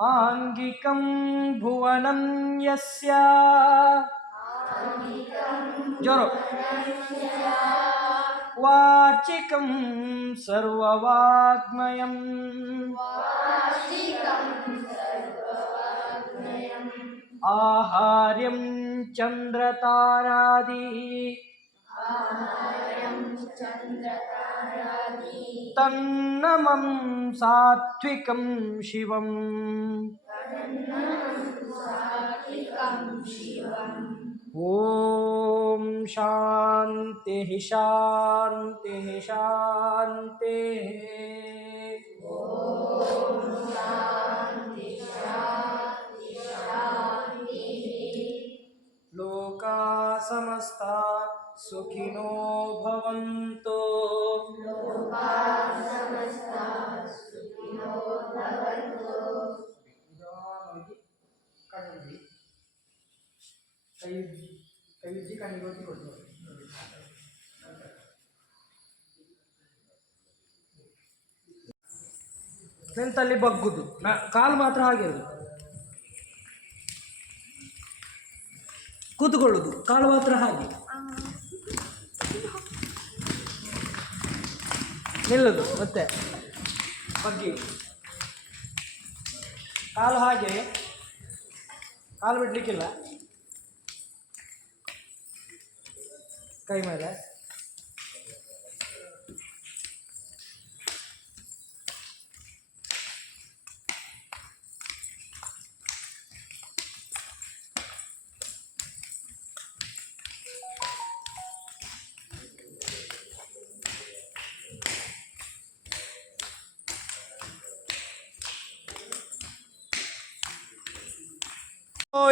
आङ्गिकं भुवनं यस्य। जोरो। वाचिकं सर्ववाग्मयम्। आहार्यं चन्द्रतारादि। तन्नमं सात्विकं शिवम्। ॐ शान्तिः शान्तिः शान्तिः। लोका समस्ता सुखिनो भवन्तु ನಿಧಾನವಾಗಿ ಕಣ್ಣುಜ್ಜಿ ಕೈ ಕೈ ಉಜ್ಜಿ ಕಣ್ಣಿಗೆ ಒತ್ತಿ ಕೊಡ್ತೀವಿ ನಿಂತಲ್ಲಿ ಬಗ್ಗುದು ನಾ ಕಾಲು ಮಾತ್ರ ಹಾಗೆ ಇರುದು ಕೂತ್ಕೊಳ್ಳುದು. ಕಾಲು ಮಾತ್ರ ಹಾಗೆ. ನಿಲ್ಲೋದು ಮತ್ತೆ? ಬಗ್ಗಿ ಕಾಲು ಹಾಗೆ. ಕಾಲು ಬಿಡ್ಲಿಕ್ಕಿಲ್ಲ. ಕೈ ಮೇಲೆ.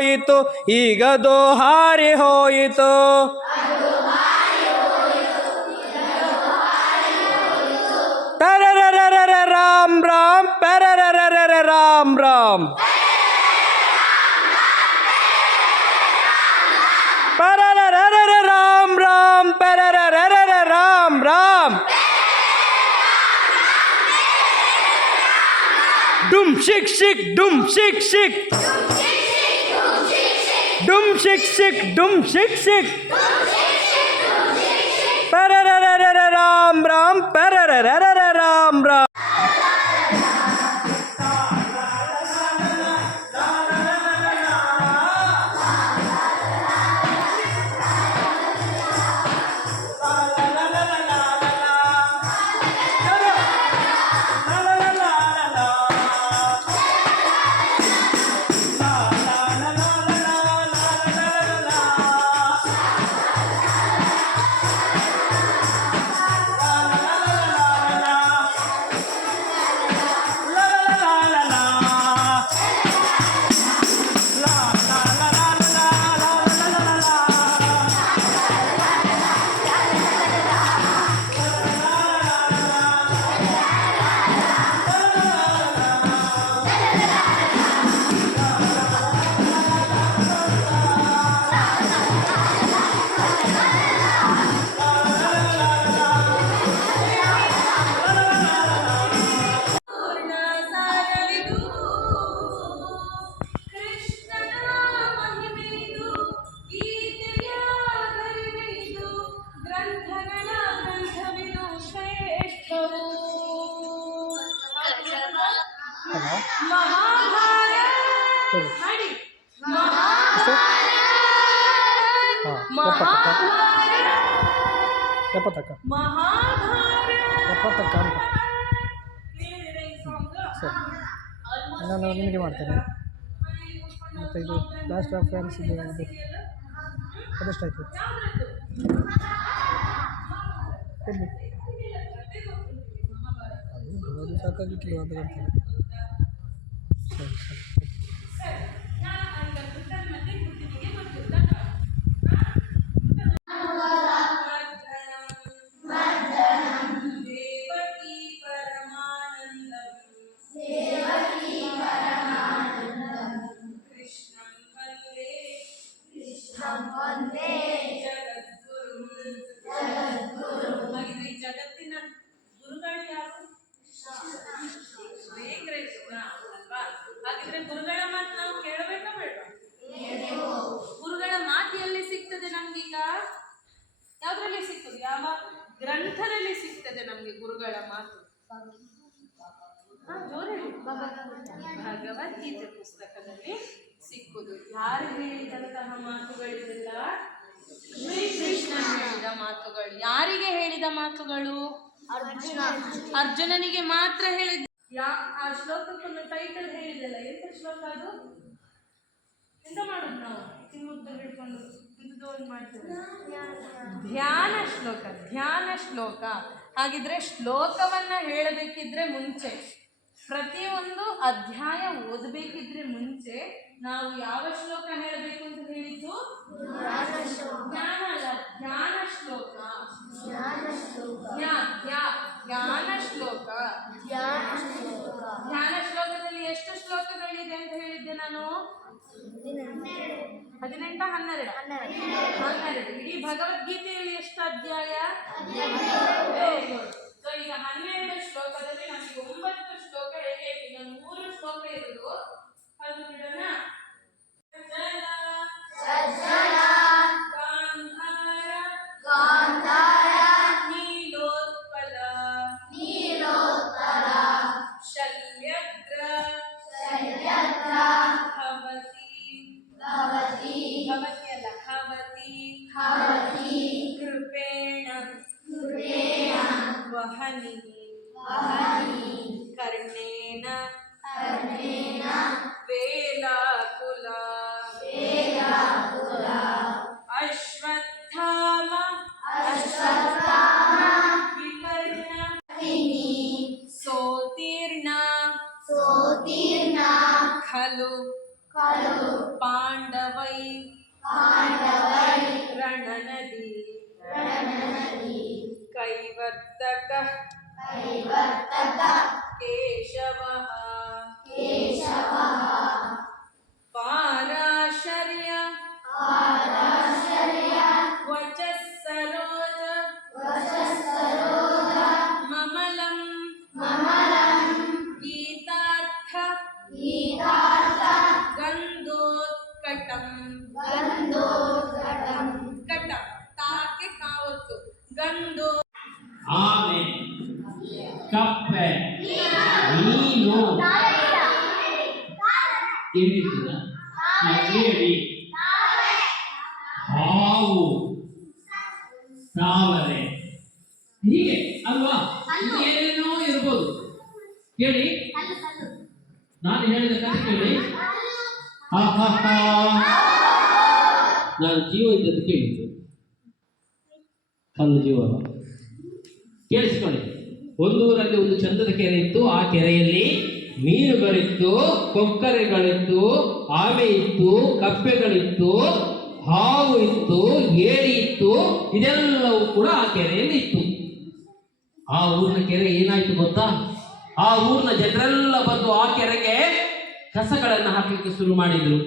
ಹೋಯಿತು ಈಗದು ಹಾರಿ ಹೋಯಿತು ಪೆರರರರರ Ram Ram ಪೆರರರರರ Ram Ram ಪರರರರರ Ram Ram ಪೆರರರರರ Ram Ram ಡುಮ್ ಶಿಕ್ ಶಿಕ್ ಡುಮ್ ಶಿಕ್ ಶಿಕ್ Dum şık şık dum şık şık. Parararararam ram parararararam ram. ಎಪ್ಪತ್ತಕ್ಕ? ಎಪ್ಪತ್ತಕ್ಕ ಅಂತ. ಸರಿ, ನಾನು ನಿಮಗೆ ಮಾಡ್ತೇನೆ. ಮತ್ತು ಇದು ಲಾಸ್ಟ್ ಆಫ್ ಫ್ಯಾನ್ಸ್ ಇದೆ ಅದು ಅದೆಷ್ಟಾಯಿತು? ಅದು ಸಾಕಾಗಲಿಕ್ಕಿಲ್ಲ ಅಂತ ಕಾಣ್ತದೆ ಸರಿ ಸರಿ. ಭಗವದ್ಗೀತೆ ಪುಸ್ತಕದಲ್ಲಿ ಸಿಕ್ಕುದು. ಯಾರು ಹೇಳಿದಂತಹ ಮಾತುಗಳಿಲ್ಲ ಶ್ರೀಕೃಷ್ಣ ಹೇಳಿದ ಮಾತುಗಳು. ಯಾರಿಗೆ ಹೇಳಿದ ಮಾತುಗಳು? ಅರ್ಜುನ ಅರ್ಜುನನಿಗೆ ಮಾತ್ರ ಹೇಳಿದ ಯಾ ಆ ಶ್ಲೋಕಕ್ಕೊಂದು ಟೈಟಲ್ ಹೇಳಿದೆಲ್ಲ ಎಂತ ಶ್ಲೋಕ ಅದು? ಎಂತ ಮಾಡುದು ನಾವು? ತಿನ್ನುತ್ತ ಹಿಡ್ಕೊಂಡು ಮಾಡ್ತೇವೆ. ಧ್ಯಾನ ಶ್ಲೋಕ ಧ್ಯಾನ ಶ್ಲೋಕ. ಹಾಗಿದ್ರೆ ಶ್ಲೋಕವನ್ನ ಹೇಳಬೇಕಿದ್ರೆ ಮುಂಚೆ ಪ್ರತಿಯೊಂದು ಅಧ್ಯಾಯ ಓದಬೇಕಿದ್ರೆ ಮುಂಚೆ ನಾವು ಯಾವ ಶ್ಲೋಕ ಹೇಳಬೇಕು ಅಂತ ಹೇಳಿದ್ದು? ಜ್ಞಾನ ಅಲ್ಲ ಧ್ಯಾನ ಶ್ಲೋಕ. ಜ್ಞಾ ಜ್ಞಾ ಜ್ಞಾನ ಶ್ಲೋಕ. ಧ್ಯಾನ ಶ್ಲೋಕದಲ್ಲಿ ಎಷ್ಟು ಶ್ಲೋಕಗಳಿದೆ ಅಂತ ಹೇಳಿದ್ದೆ ನಾನು? ಹದಿನೆಂಟ, ಹನ್ನೆರಡು? ಹನ್ನೆರಡು. ಇಡೀ ಭಗವದ್ಗೀತೆಯಲ್ಲಿ ಎಷ್ಟು ಅಧ್ಯಾಯ? ಈಗ ಹನ್ನೆರಡು ಶ್ಲೋಕದಲ್ಲಿ कर्णेन वेला कुला केशवः केशवः पाराशर्य पाराशर्य वचःसरोज वचःसरोज ममलं ममलं गीतार्थ गीतार्थ गन्धोत्कटं गन्धोत्कटं कट ताके कावत्तु गन्धो आमेन ಕಪ್ಪೆ ಮೀನು ಏನಿರ್ತದ ಹೇಳಿ ಹಾವು ತಾವರೆ ಹೀಗೆ ಅಲ್ವಾ ಇದು ಏನೇನೋ ಇರ್ಬೋದು ಕೇಳಿ ನಾನು ಹೇಳಿದ ಕಥೆ ಕೇಳಿ ಹಾ ಹಾ ಹಾ ನಾನು ಜೀವ ಇದ್ದದ್ದು ಕೇಳಿದ್ದು ಕಲ್ಲು ಜೀವ ಕೇಳಿಸ್ಕೊಳ್ಳಿ ಒಂದು ಊರಲ್ಲಿ ಒಂದು ಚಂದದ ಕೆರೆ ಇತ್ತು. ಆ ಕೆರೆಯಲ್ಲಿ ಮೀನುಗಳಿತ್ತು, ಕೊಕ್ಕರೆಗಳಿತ್ತು, ಆಮೆ ಇತ್ತು, ಕಪ್ಪೆಗಳಿತ್ತು, ಹಾವು ಇತ್ತು ಏಡಿ ಇತ್ತು. ಇದೆಲ್ಲವೂ ಕೂಡ ಆ ಕೆರೆಯಲ್ಲಿ ಇತ್ತು. ಆ ಊರಿನ ಕೆರೆ ಏನಾಯ್ತು ಗೊತ್ತಾ? ಆ ಊರಿನ ಜನರೆಲ್ಲ ಬಂದು ಆ ಕೆರೆಗೆ ಕಸಗಳನ್ನು ಹಾಕಲಿಕ್ಕೆ ಶುರು ಮಾಡಿದ್ರು.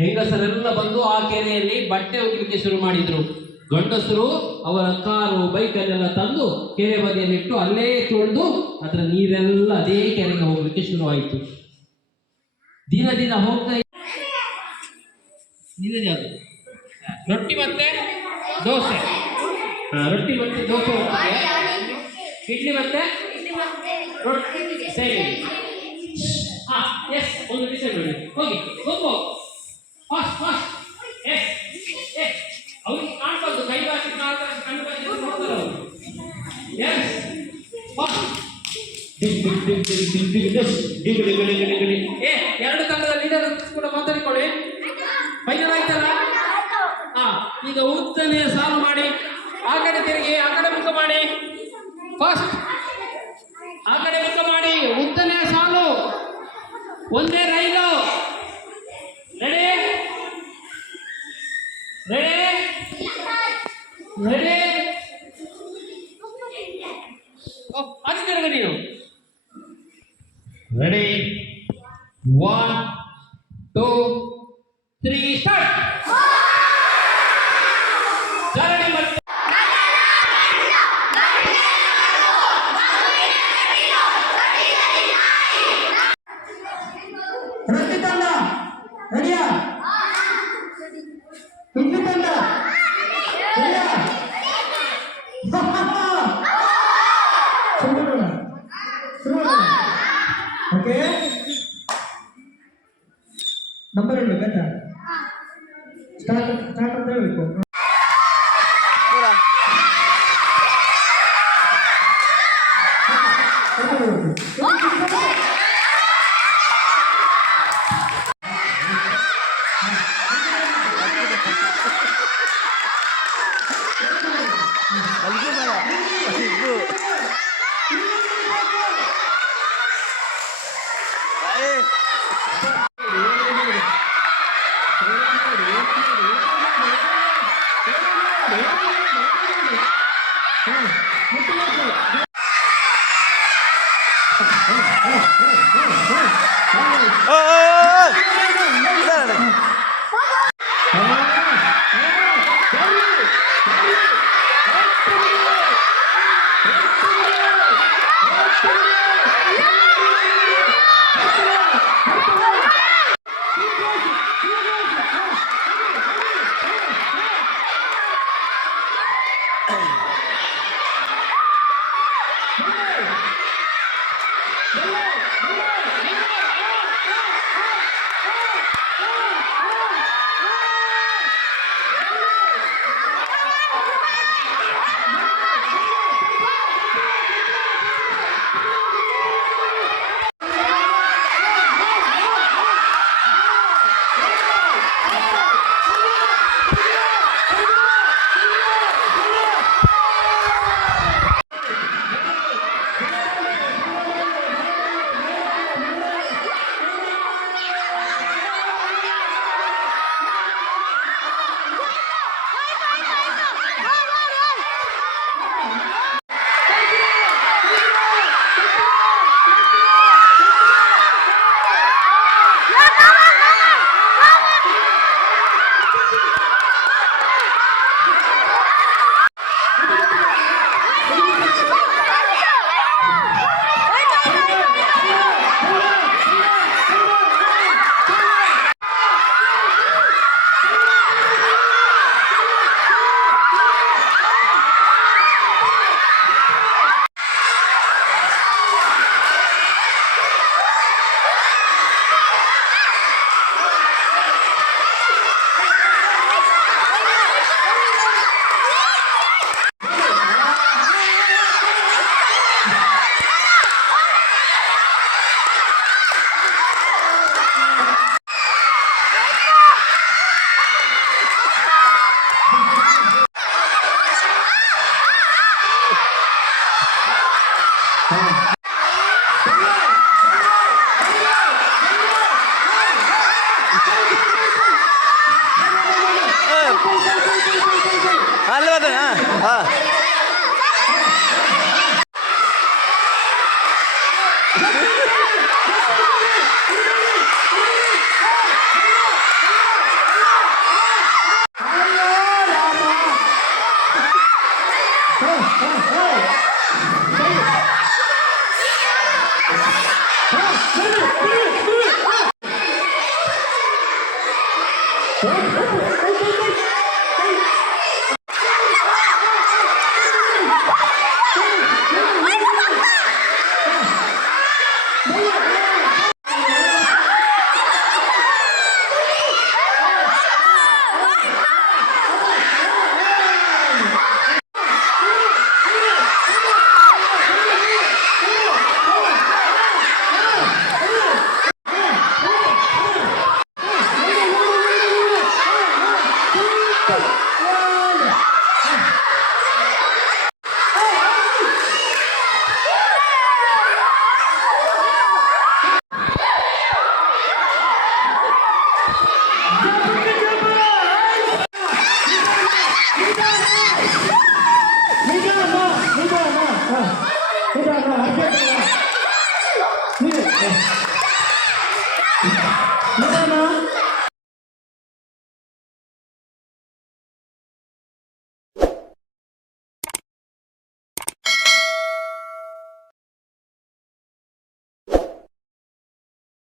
ಹೆಂಗಸರೆಲ್ಲ ಬಂದು ಆ ಕೆರೆಯಲ್ಲಿ ಬಟ್ಟೆ ಒಗಿಲಿಕ್ಕೆ ಶುರು ಮಾಡಿದ್ರು. ಗಂಡಸರು ಅವರ ಕಾರು ಬೈಕಲ್ಲೆಲ್ಲ ತಂದು ಕೆರೆ ಬದಿಯಲ್ಲಿಟ್ಟು ಅಲ್ಲೇ ತೊಳೆದು ಅದರ ನೀರೆಲ್ಲ ಅದೇ ಕೆರೆಗೆ ಹೋಗ್ಲಿಕ್ಕೆ ಶುರುವಾಯಿತು. ದಿನ ದಿನ ಹೋಗ್ತಾ ರೊಟ್ಟಿ ಮತ್ತೆ ದೋಸೆ. ರೊಟ್ಟಿ ಮತ್ತೆ ದೋಸೆ ಇಡ್ಲಿ ಮತ್ತೆ ರೊಟ್ಟಿ ಸರಿ. ಎಸ್ ಒಂದು ನಿಮಿಷ ಹೋಗಿ ಹೋಗೋ ಫಾಸ್ಟ್ ಫಾಸ್ಟ್. ಎಸ್ ಎಸ್ ಅವ್ರಿಗೆ ಕಾಣ್ಬಾರ್ದು ಕೈ ಭಾಷೆ ಕಾಲು ಭಾಷೆ ಕಣ್ಣು ಭಾಷೆ ಎಲ್ಲ ನೋಡ್ತಾರೆ ಅವರು ಎಸ್ ಏ ಎರಡು ತಂಡದ ಲೀಡರ್ ಕೂಡ ಮಾತಾಡಿಕೊಳ್ಳಿ ಫೈನಲ್ ಆಯ್ತಲ್ಲ ಹಾ ಈಗ ಉದ್ದನೆಯ ಸಾಲು ಮಾಡಿ ಆ ಕಡೆ ತಿರುಗಿ ಆ ಕಡೆ ready ready one two three start ரெடியா இன்னும் ரெடியா